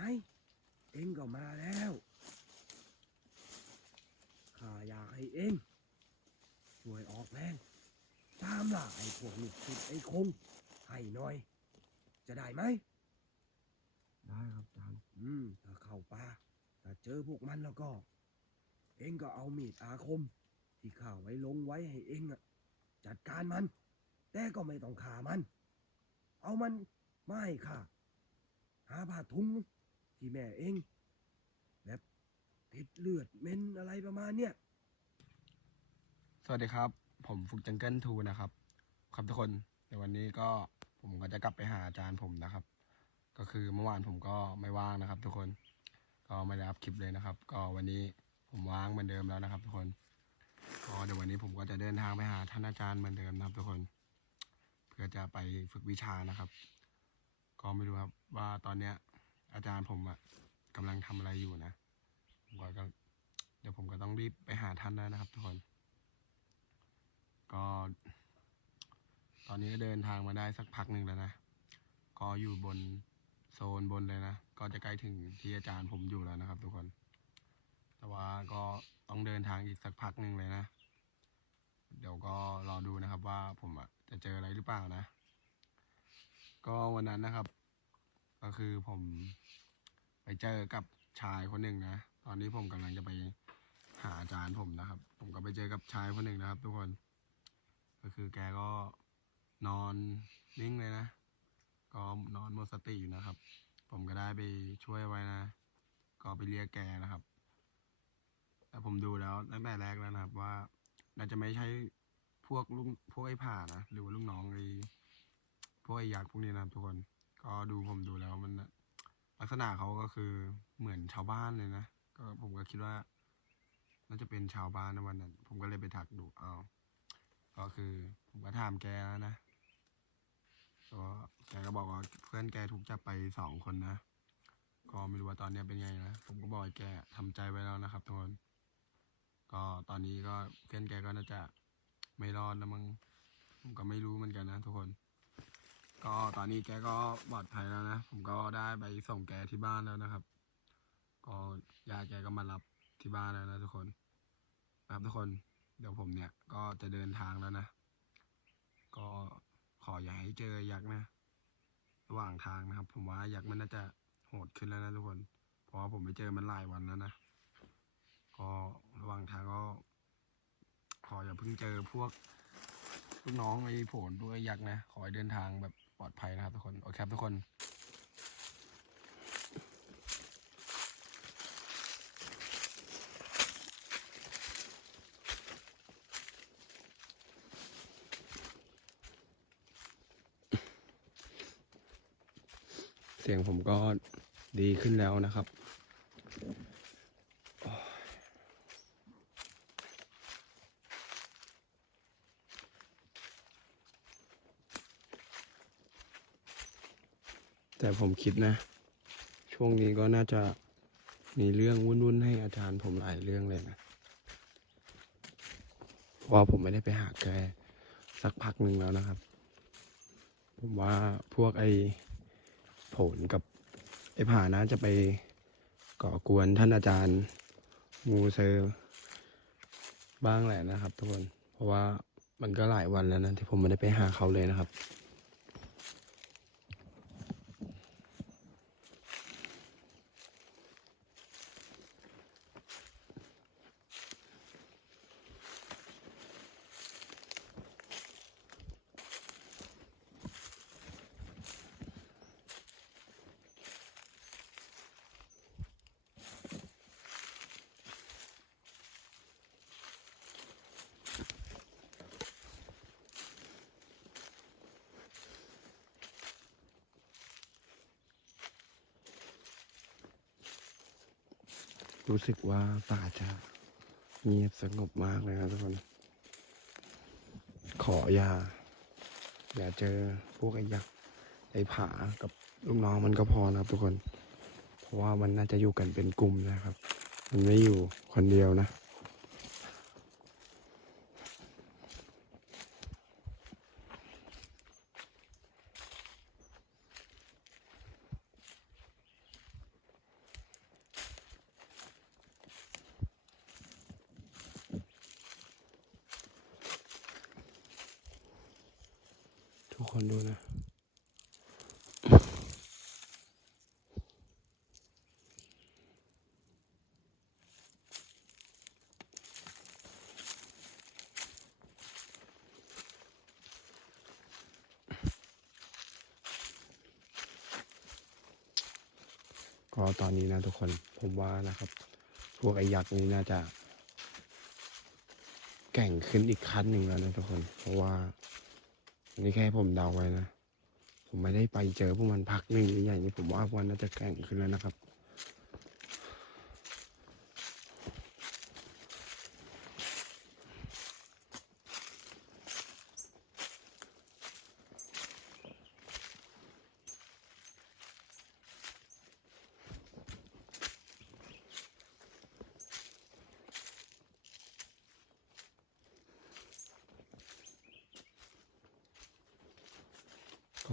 ไหนเองก็มาแล้วข้าอยากให้เองช่วยออกแรงตามล่าไอ้พวกลูกศิษย์ไอ้คงให้หน่อย จะได้ไหม ได้ครับอาจารย์อืมถ้าเข้าป่าถ้าเจอพวกมันแล้วก็ เองก็เอามีดอาคม ที่ข้าไว้ลงไว้ให้เองอะจัดการมัน แต่ก็ไม่ต้องฆ่ามัน เอามันไม่ให้ฆ่าหาผ้าทุง ที่แม่เอง แบบติดเลือดเม็นอะไรประมาณเนี้ยสวัสดีครับ ผมฟุกจังเกิลทูนะครับ ครับทุกคนในวันนี้ก็ผมก็จะกลับไปหาอาจารย์ผมนะครับ ก็คือเมื่อวานผมก็ไม่ว่างนะครับ ทุกคนก็ไม่ได้อัพคลิปเลยนะครับ ก็วันนี้ผมว่างเหมือนเดิมแล้วนะครับ ทุกคนก็เดี๋ยววันนี้ผมก็จะเดินทางไปหาท่านอาจารย์เหมือนเดิมนะครับ ทุกคน เพื่อจะไปฝึกวิชานะครับ ก็ไม่รู้ครับว่าตอนเนี้ย อาจารย์ผมอะกำลังทำอะไรอยู่นะผมก็ก็เดี๋ยวผมก็ต้องรีบไปหาท่านแล้วนะครับทุกคน ก็ ตอนนี้ก็เดินทางมาได้สักพักหนึ่งแล้วนะ ก็อยู่บนโซนบนเลยนะ ก็จะใกล้ถึงที่อาจารย์ผมอยู่แล้วนะครับ ทุกคน แต่ว่าก็ต้องเดินทางอีกสักพักหนึ่งเลยนะ เดี๋ยวก็รอดูนะครับว่าผมอะจะเจออะไรหรือเปล่านะ ก็วันนั้นนะครับ ก็คือผมไปเจอกับชายคนหนึ่งนะ ตอนนี้ผมกำลังจะไปหาอาจารย์ผมนะครับ ผมก็ไปเจอกับชายคนหนึ่งนะครับ ทุกคน ก็คือแกก็นอนนิ่งเลยนะ ก็นอนหมดสติอยู่นะครับ ผมก็ได้ไปช่วยไว้นะ ก็ไปเรียกแกนะครับ แต่ผมดูแล้วตั้งแต่แรกแล้วนะครับ ว่าน่าจะไม่ใช่พวกลุงพวกไอ้ผ่านะ หรือว่าลูกน้องไอ้พวกไอ้ยักษ์พวกนี้นะครับทุกคน ก็ดูผมดูแล้วมันลักษณะเขาก็คือเหมือนชาวบ้านเลยนะก็ผมก็คิดว่า น่าจะเป็นชาวบ้านในวันนั้น ผมก็เลยไปถักดูเอาก็คือ ผมก็ถามแกแล้วนะก็แกก็บอกว่าเพื่อนแกถูกจับไปสองคนนะก็ไม่รู้ว่าตอนนี้เป็นไงนะผมก็บอกให้แกทำใจไว้แล้วนะครับทุกคนก็ตอนนี้ก็เพื่อนแกก็น่าจะไม่รอดแล้วมึงผมก็ไม่รู้เหมือนกันนะทุกคน ก็ตอนนี้แกก็ปลอดภัยแล้วนะ ผมก็ได้ไปส่งแกที่บ้านแล้วนะครับ ก็ญาแกก็มารับที่บ้านแล้วนะทุกคนนะครับทุกคนเดี๋ยวผมเนี่ยก็จะเดินทางแล้วนะ ก็ขออย่าให้เจอยักษ์นะ ระหว่างทางนะครับ ผมว่ายักษ์มันน่าจะโหดขึ้นแล้วนะทุกคน เพราะว่าผมไปเจอมันหลายวันแล้วนะ ก็ระหว่างทางก็ ขออย่าเพิ่งเจอพวกลูกน้องไอ้ผลด้วยยักษ์นะ ขอให้เดินทางแบบ ปลอดภัยนะครับทุกคนโอเคครับทุกคนเสียงผมก็ดีขึ้นแล้วนะครับ แต่ผมคิดนะ ช่วงนี้ก็น่าจะมีเรื่องวุ่นๆให้อาจารย์ผมหลายเรื่องเลยนะเพราะว่าผมไม่ได้ไปหาแกสักพักหนึ่งแล้วนะครับ ผมว่าพวกไอ้ผลกับไอ้ผ่านะจะไปก่อกวนท่านอาจารย์มูเซอร์บ้างแหละนะครับ ทุกคน เพราะว่ามันก็หลายวันแล้วนะที่ผมไม่ได้ไปหาเขาเลยนะครับ รู้สึกว่าป่าจะเงียบสงบมากเลยนะทุกคน ขออย่า อย่าเจอพวกไอ้ยักษ์ไอ้ผากับลูกน้องมันก็พอนะครับทุกคน เพราะว่ามันน่าจะอยู่กันเป็นกลุ่มนะครับ มันไม่อยู่คนเดียวนะ คนดูนะ ก็ตอนนี้นะทุกคนผมว่านะครับ พวกไอ้ยักษ์นี้น่าจะ แก่งขึ้นอีกขั้นหนึ่งแล้วนะทุกคน เพราะว่าอันนี้แค่ผมเดาไว้นะ ผมไม่ได้ไปเจอพวกมันพักหนึ่งหญ่ๆนี่ผมว่าพวกมันน่าจะแก่งขึ้นแล้วนะครับ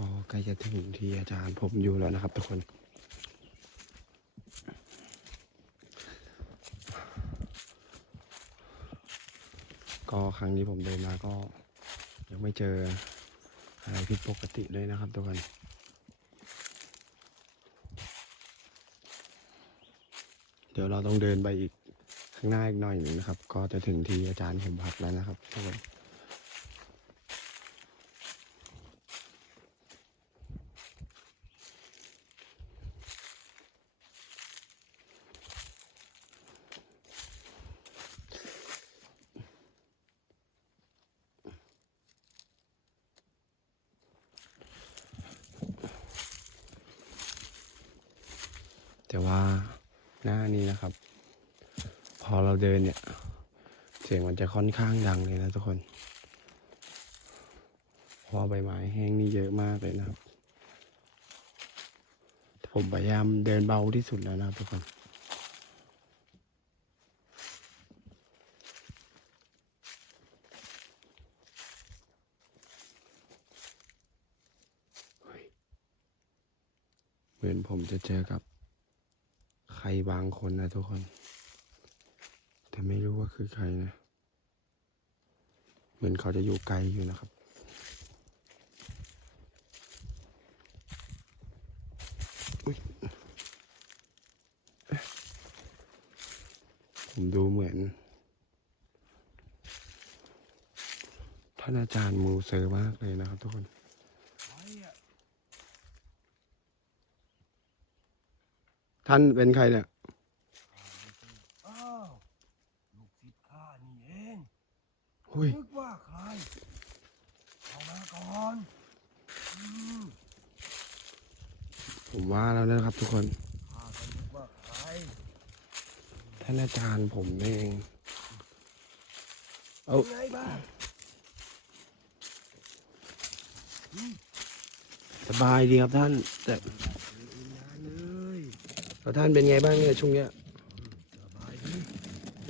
ก็ใกล้จะถึงที่อาจารย์ผมอยู่แล้วนะครับทุกคนก็ครั้งนี้ผมเดินมาก็ยังไม่เจออะไรผิดปกติเลยนะครับทุกคนเดี๋ยวเราต้องเดินไปอีกข้างหน้าอีกหน่อยหนึ่งนะครับ ก็จะถึงที่อาจารย์ผมพักแล้วนะครับทุกคน แต่ว่าหน้านี้นะครับ พอเราเดินเนี่ย เสียงมันจะค่อนข้างดังเลยนะทุกคนเพราะใบไม้แห้งนี่เยอะมากเลยนะครับผมพยายามเดินเบาที่สุดแล้วนะครับทุกคนเหมือนผมจะเจอกับ ใครบางคนนะทุกคน แต่ไม่รู้ว่าคือใครนะ เหมือนเขาจะอยู่ไกลอยู่นะครับผมดูเหมือน ท่านอาจารย์มูเซอร์มากเลยนะครับทุกคน ใครอะ ท่านเป็นใครเนี่ยข้าไม่ใช่อ้าวลูกศิษย์ข้านี่เองหุ้ยนึกว่าใครเข้ามาก่อนอืมผมว่าแล้วนะครับ ทุกคน ข้าก็นึกว่าใครท่านอาจารย์ผมเอง เอ้า เป็นไงบ้างอืมสบายดีครับท่าน แต่ แล้วท่านเป็นไงบ้างเนี่ยช่วงเนี้ยอืมสบายดี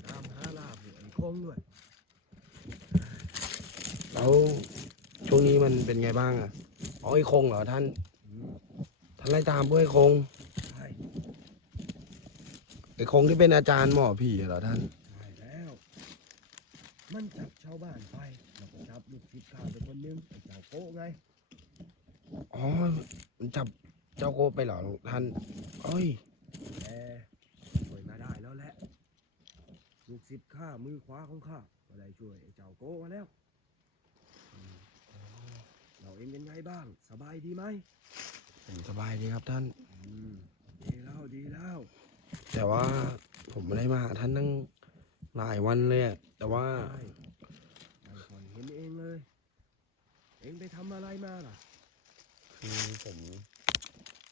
ตามหาลาบอยู่ไอ้คงด้วยแล้วช่วงนี้มันเป็นไงบ้างอะอ๋อไอ้คงเหรอท่าน อืมท่านไล่ตามพวกไอ้คง ใช่ไอ้คงที่เป็นอาจารย์หมอผีเหรอท่าน ใช่แล้ว มันจับชาวบ้านไปแล้วก็จับลูกศิษย์ข้าไปคนนึงไอ้เจ้าโก้ไงอ๋อมันจับเจ้าโกไปเหรอท่านเอ้ย แต่ช่วยมาได้แล้วแหละ ลูกศิษย์ข้ามือขวาของข้าก็ได้ช่วยไอ้เจ้าโก้มาแล้วอืมเราเองเป็นไงบ้าง สบายดีไหมผมสบายดีครับท่าน อืมดีแล้วดีแล้ว แต่ว่าผมไม่ได้มาหาท่านตั้งหลายวันเลยอะแต่ว่าใช่ไม่ค่อยเห็นเองเลย เองไปทำอะไรมาล่ะ คือผม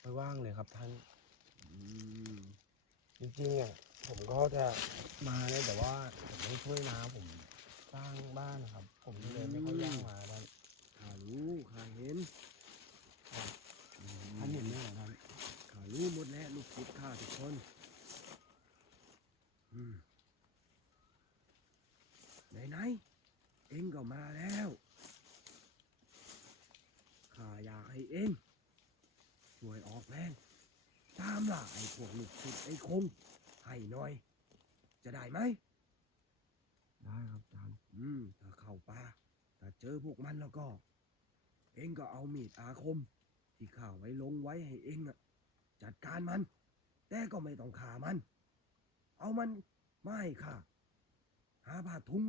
ไม่ว่างเลยครับท่าน อืมจริงๆอะ ผมก็จะมาเลยแต่ว่าผมต้องช่วยน้าผมสร้างบ้านนะครับ ผมก็เลยไม่ค่อยว่างมาท่านข้ารู้ข้าเห็นอืมท่านเห็นไหมเหรอท่านข้ารู้หมดแล้วลูกศิษย์ข้าทุกคนอืมไหนๆเองก็มาแล้วข้าอยากให้เองช่วยออกแรงตามล่าไอ้พวกลูกศิษย์ไอ้คง ให้หน่อย จะได้ไหม ได้ครับอาจารย์อืม ถ้าเข้าป่าถ้าเจอพวกมันแล้วก็เเองก็เอามีดอาคม ที่ข้าไว้ลงไว้ให้เองอะจัดการมัน แต่ก็ไม่ต้องฆ่ามัน เอามันมาให้ข้าหาผ้าทุง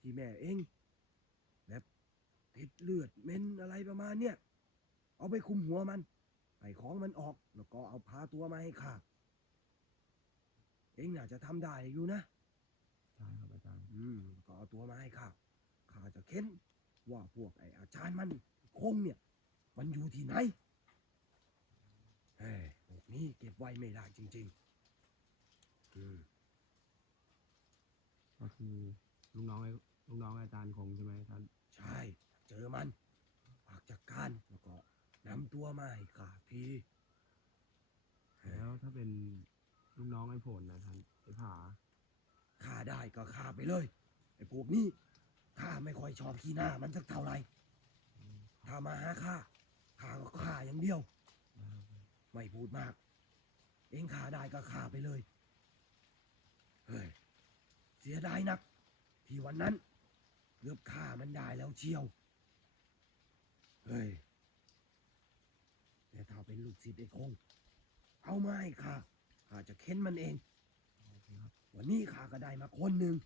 ที่แม่เองแบบติดเลือดเหม็นอะไรประมาณเนี้ยเอาไปคุมหัวมันให้ของมันออกแล้วก็เอาพาตัวมาให้ข้า เองน่าจะทำได้อยู่นะใช่ครับอาจารย์ อืม ก็เอาตัวมาให้ข้า ข้าจะเค้น ว่าพวกไอ้อาจารย์มันคงเนี่ย มันอยู่ที่ไหนเฮ้ยพวกนี้เก็บไว้ไม่ได้จริง ๆ อืม ก็คือลูกน้องไอ้ลูกน้องอาจารย์คงใช่ไหมท่านใช่ เจอมันฝากจากการแล้วก็นำตัวมาให้ข้าทีเฮ้ยแล้วถ้าเป็น ลูกน้องไอ้ผลนะท่านไอ้ผาฆ่าได้ก็ฆ่าไปเลยไอ้พวกนี้ข้าไม่ค่อยชอบขี้หน้ามันสักเท่าไหร่ถ้ามาหาข้าข้าก็ฆ่าอย่างเดียว ไม่พูดมาก เองฆ่าได้ก็ฆ่าไปเลยเฮ้ยเสียดายนัก ที่วันนั้นเกือบฆ่ามันได้แล้วเชียวเฮ้ยแต่ถ้าเป็นลูกศิษย์ไอ้คง เอามาให้ ข้าข้าจะเค้นมันเอง วันนี้ข้าก็ได้มาคนหนึ่ง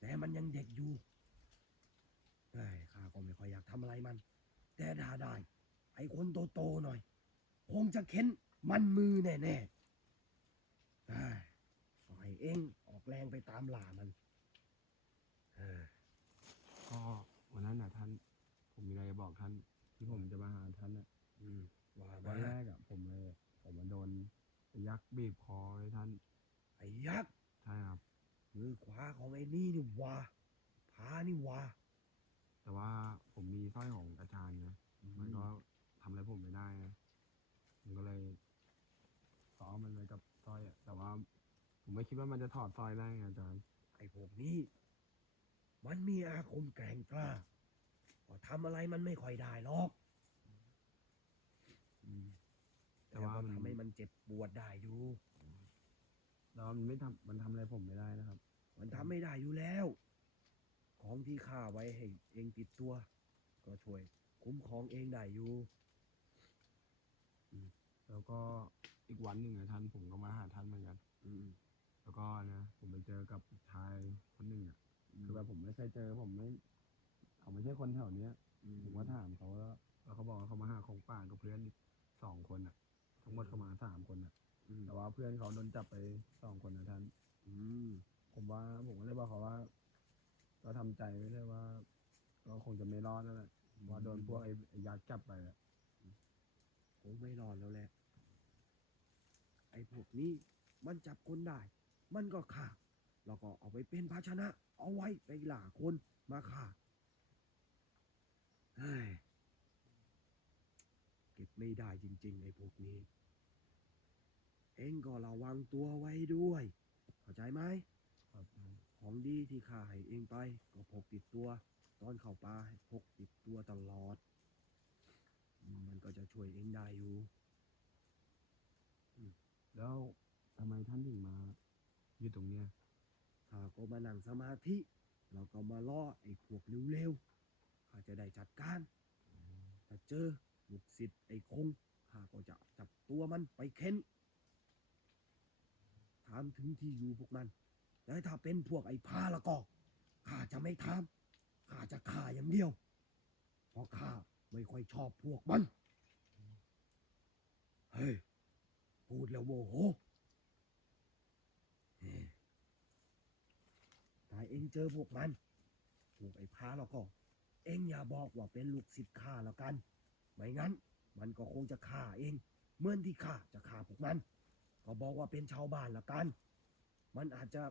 แต่มันยังเด็กอยู่เฮ้ยข้าก็ไม่ค่อยอยากทำอะไรมัน แต่ถ้าได้ไอ้คนโตๆหน่อย คงจะเค้นมันมือแน่ๆได้ก็ให้เองออกแรงไปตามล่ามันเออก็วันนั้นนะท่าน ผมมีอะไรจะบอกท่าน ที่ผมจะมาหาท่านนะอืมว่าวัมานแรกอะผมเลยผมมาโดนไอ้ ยักษ์บีบคอเลยท่านไอ้ยักษ์ใช่ครับ มือขวาของไอ้นี่นี่วาพานี่วาแต่ว่าผมมีสร้อยของอาจารย์นะมันก็ทำอะไรผมไม่ได้นะผมก็เลยซ้อมมันไว้กับสร้อยอะแต่ว่าผมไม่คิดว่ามันจะถอดสร้อยได้ไงอาจารย์ไอ้พวกนี้ มันมีอาคมแกร่งกล้าก็ทำอะไรมันไม่ค่อยได้หรอก อืม แต่ว่าก็มัน ทำให้มันเจ็บปวดได้อยู่ แล้วมันไม่ทำมันทำอะไรผมไม่ได้นะครับ มันทำไม่ได้อยู่แล้ว ของที่ข้าไว้ให้เองติดตัว ก็ช่วย คุ้มครองเองได้อยู่ แล้วก็อีกวันหนึ่งนะท่านผมก็มาหาท่านเหมือนกัน อืมแล้วก็นะผมไปเจอกับชายคนหนึ่งอะคือแบบผมไม่เคยเจอผมไม่เขาไม่ใช่คนแถวเนี้ยผมก็ถามเขาแล้วแล้วเขาบอกว่าเขามาหาของป่ากับเพื่อนอีกสองคนอะ ทั้งหมดเขามาสามคนอะ อืมแต่ว่าเพื่อนเขาโดนจับไปสองคนนะท่าน อืมผมว่าผมก็เลยบอกเขาว่า เราทำใจไว้เลยว่าเราคงจะไม่รอดแล้วแหละว่าโดนพวกไอ้ไอ้ยักษ์จับไปอะคงไม่รอดแล้วแหละ ไอ้พวกนี้มันจับคนได้ มันก็ฆ่าแล้วก็เอาไปเป็นภาชนะ เอาไว้ไปล่าคนมาฆ่าเฮ้ยเก็บไม่ได้จริงๆไอ้พวกนี้ เองก็ระวังตัวไว้ด้วย เข้าใจไหม ครับของดีที่ข้าให้เองไป ก็พกติดตัว ตอนเข้าป่าให้พกติดตัวตลอดอืมมันก็จะช่วยเองได้อยู่ แล้วทำไมท่านถึงมาอยู่ตรงเนี้ยข้าก็มานั่งสมาธิ เราก็มาล่อไอ้พวกเร็วๆข้าจะได้จัดการถ้าเจอลูกศิษย์ไอ้คงข้าก็จะจับตัวมันไปเค้น ถามถึงที่อยู่พวกมันแต่ถ้าเป็นพวกไอ้พาล้วก็ข้าจะไม่ถามข้าจะฆ่าอย่างเดียว เพราะข้าไม่ค่อยชอบพวกมัน เฮ้ย พูดแล้วโมโหถ้าเองเจอพวกมันพวกไอ้พาแล้วก็ เองอย่าบอกว่าเป็นลูกศิษย์ข้าแล้วกัน ไม่งั้น มันก็คงจะฆ่าเอง เหมื่อนที่ข้าจะฆ่าพวกมัน ก็บอกว่าเป็นชาวบ้านละกัน มันอาจจะ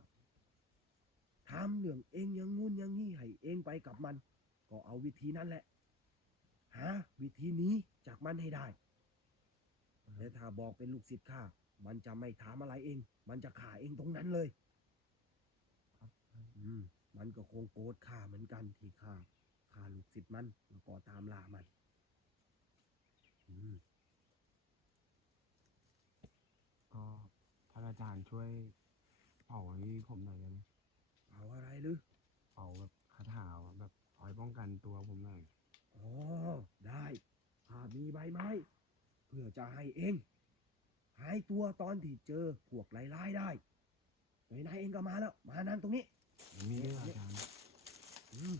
ทำเรื่องเองย่างงู้นย่างนี้ให้เองไปกับมัน ก็เอาวิธีนั้นแหละ หาวิธีนี้จากมันให้ได้ และถ้าบอกเป็นลูกศิษย์ข้า มันจะไม่ถามอะไรเอง มันจะฆ่าเองตรงนั้นเลย อืม มันก็คงโกรธข้าเหมือนกันที่ข้าฆ่าลูกศิษย์มันแล้วก็ตามล่ามัน อืม ก็ท่านอาจารย์ช่วยเป่าให้ผมหน่อยได้ไหมเอาอะไรหรือเป่าแบบคาถาแบบคอยป้องกันตัวผมหน่อยออ๋อได้ข้ามีใบไม้ เพื่อจะให้เอง หายตัวตอนที่เจอพวกไล่ๆได้ไหนๆเองก็มาแล้ว มานั่งตรงนี้มันมีด้วยเหรออาจารย์อืม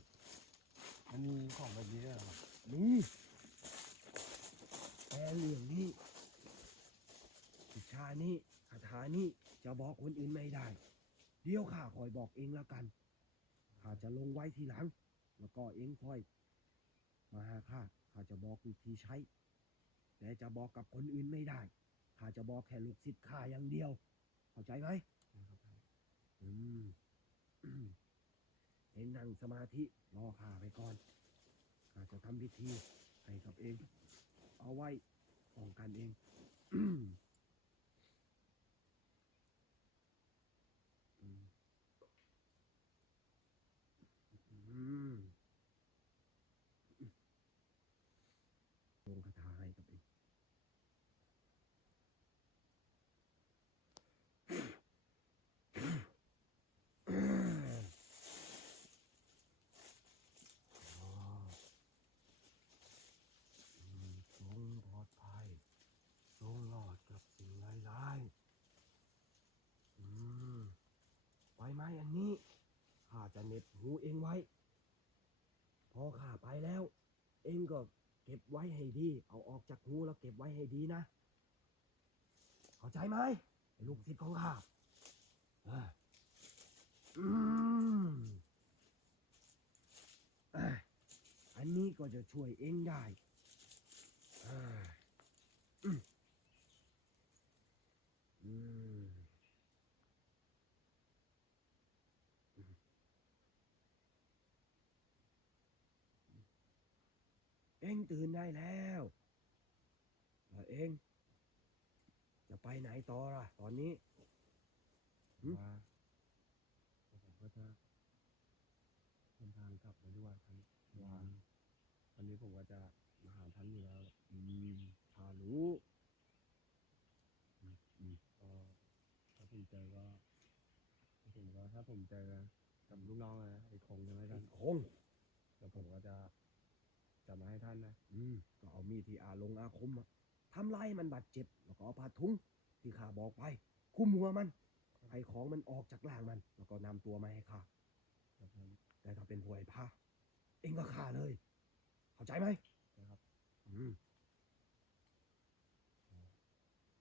มันมีของแบบนี้ด้วยเหรอครับนี่แต่เรื่องนี้วิชานี้คาถานี้จะบอกคนอื่นไม่ได้ เดี๋ยวข้าคอยบอกเองแล้วกัน ข้าจะลงไว้ทีหลัง แล้วก็เองคอย มาหาข้า ข้าจะบอกวิธีใช้ แต่จะบอกกับคนอื่นไม่ได้ ข้าจะบอกแค่ลูกศิษย์ข้าอย่างเดียว เข้าใจไหมอืม เองนั่งสมาธิรอข้าไปก่อน ข้าจะทำพิธีให้กับเอง เอาไว้ป้องกันเอง อืมอืมอืมลงคาถาให้กับเอง อ๋ออืมจงปลอดภัยจงรอดกับสิ่งร้ายๆอืมไว้ไหมอันนี้ข้า จะเน็บหูเองไว้ พอข้าไปแล้ว เองก็เก็บไว้ให้ดี เอาออกจากหูแล้วเก็บไว้ให้ดีนะ เข้าใจไหมลูกศิษย์ของข้าอืมอันนี้ก็จะช่วยเองได้อ่าอืมอืมอืมเองตื่นได้แล้วแล้วเองจะไปไหนต่อล่ะ ตอนนี้ หืม ว่าผมก็จะเดินทางกลับไปด้วยครับเพราะว่าวันนี้ผมก็จะมาหาท่านอยู่แล้วอืมข้ารู้อืมอืมก็ถ้าผมเจอก็ผมก็ถ้าผมเจอกับลูกน้องอะนะไอ้คงใช่ไหมท่านคงแล้วผมก็จะจะ มาให้ท่านนะอืมก็เอามีดที่อาลงอาคมอะทำลายมันบาดเจ็บ แล้วก็เอาผ้าทุงที่ข้าบอกไปคุมหัวมันให้ของมันออกจากร่างมัน แล้วก็นำตัวมาให้ข้าครับท่านแต่ถ้าเป็นพวกไอ้ผ้าเองก็ฆ่าเลย เข้าใจไหมนะครับ อืม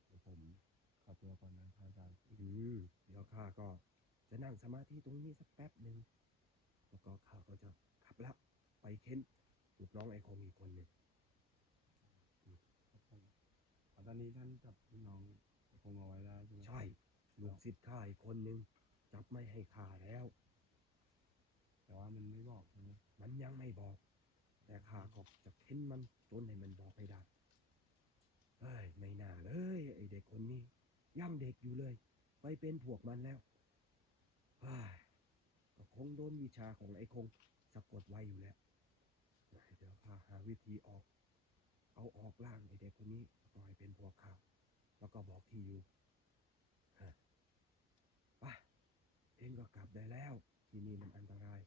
เดี๋ยวผมขอตัวก่อนนะพระอาจารย์ อืมเดี๋ยวข้าก็จะนั่งสมาธิตรงนี้สักแป๊บหนึ่งแล้วก็ข้าก็จะขับแล้วไปเค้น ลูกน้องไอ้คงอีกคนหนึ่งครับผมเอาตอนนี้ท่านจับลูกน้องคงเอาไว้ได้ใช่ไหมใช่ ลูกศิษย์ข้าอีกคนหนึ่งจับไม่ให้ข้าแล้ว แต่ว่ามันไม่บอกใช่ไหมมันยังไม่บอก แต่ข้าก็จะเค้นมันจนให้มันบอกให้ได้เฮ้ยไม่น่าเลยไอเด็กคนนี้ยังเด็กอยู่เลย ไปเป็นพวกมันแล้วเฮ้ยก็คงโดนวิชาของไอ้คงสะกดไว้อยู่แล้วเฮ้ยเดี๋ยวข้าหา วิธีออก เอาออกล่างไอเด็กคนนี้แล้วก็ให้เป็นพวกข้าแล้วก็บอกที่อยู่ฮะไปเองก็กลับได้แล้ว ที่นี่มันอันตราย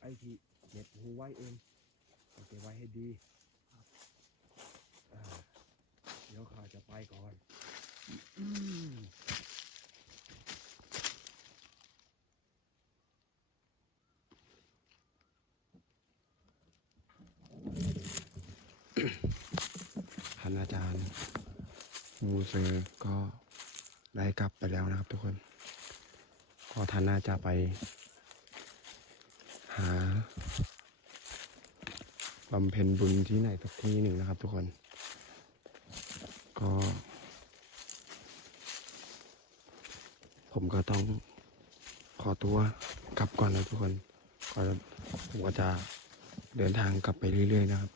ไอ้ที่เหน็บหูไว้เองเอาเก็บไว้ให้ดีเดี๋ยวข้าจะไปก่อน ท่านอาจารย์มูเซอร์ก็ได้กลับไปแล้วนะครับทุกคน ก็ท่านน่าจะไป หาบำเพ็ญบุญที่ไหนสักที่หนึ่งนะครับทุกคน ก็ ผมก็ต้องขอตัวกลับก่อนนะทุกคนก็ผมก็จะเดินทางกลับไปเรื่อย ๆ นะครับ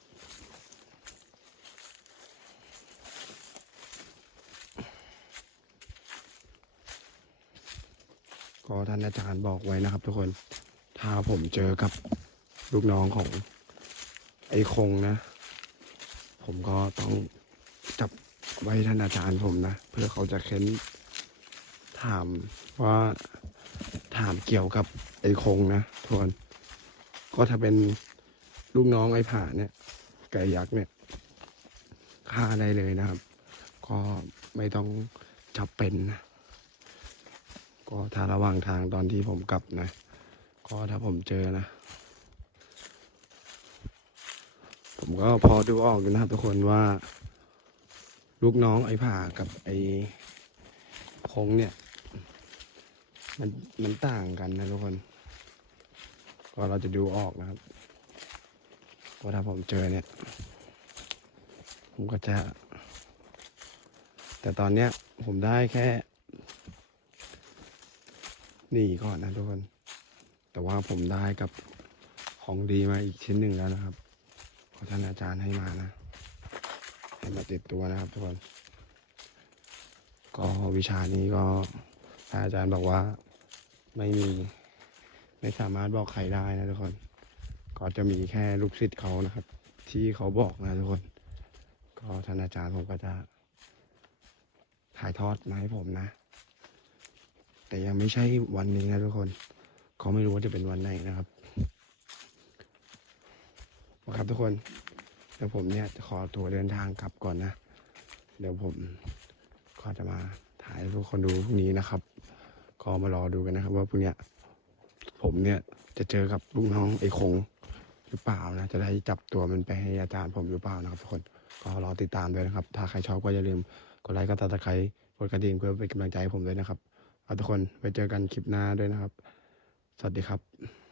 ก็ท่านอาจารย์บอกไว้นะครับ ทุกคน ถ้าผมเจอกับลูกน้องของไอ้คงนะ ผมก็ต้องจับไว้ท่านอาจารย์ผมนะ เพื่อเขาจะเค้นถามว่าถามเกี่ยวกับไอ้คงนะทุกคนก็ถ้าเป็นลูกน้องไอ้ผ่าเนี่ย ไก่ยักษ์เนี่ยฆ่าได้เลยนะครับ ก็ไม่ต้องจับเป็นนะ ก็ถ้าระหว่างทางตอนที่ผมกลับนะ ก็ถ้าผมเจอนะ ผมก็พอดูออกอยู่นะครับทุกคนว่า ลูกน้องไอ้ผ่ากับไอ้คงเนี่ย มันมันต่างกันนะทุกคน ก็เราจะดูออกนะครับว่าถ้าผมเจอเนี่ย ผมก็จะ แต่ตอนเนี้ยผมได้แค่ นีก่อนนะทุกคน แต่ว่าผมได้กับของดีมาอีกชิ้นหนึ่งแล้วนะครับ ขอท่านอาจารย์ให้มานะ ให้มาติดตัวนะครับทุกคน ก็วิชานี้ก็ท่านอาจารย์บอกว่าไม่มี ไม่สามารถบอกใครได้นะทุกคน ก็จะมีแค่ลูกศิษย์เขานะครับ ที่เขาบอกนะทุกคน ก็ท่านอาจารย์ผมก็จะถ่ายทอดมาให้ผมนะ แต่ยังไม่ใช่วันนี้นะทุกคน เขาไม่รู้ว่าจะเป็นวันไหนนะครับโอเคครับทุกคนเดี๋ยวผมเนี่ยจะขอตัวเดินทางกลับก่อนนะ เดี๋ยวผมก็จะมาถ่ายให้ทุกคนดูพรุ่งนี้นะครับ ก็มารอดูกันนะครับ ว่าพรุ่งเนี้ยผมเนี่ยจะเจอกับลูกน้องไอ้คงหรือเปล่านะ จะได้จับตัวมันไปให้อาจารย์ผมหรือเปล่านะครับทุกคนก็รอติดตามด้วยนะครับ ถ้าใครชอบก็อย่าลืมกดไลค์กดติดตามกดกระดิ่งเพื่อเป็นกำลังใจให้ผมด้วยนะครับ ทุกคนไว้เจอกันคลิปหน้าด้วยนะครับ สวัสดีครับ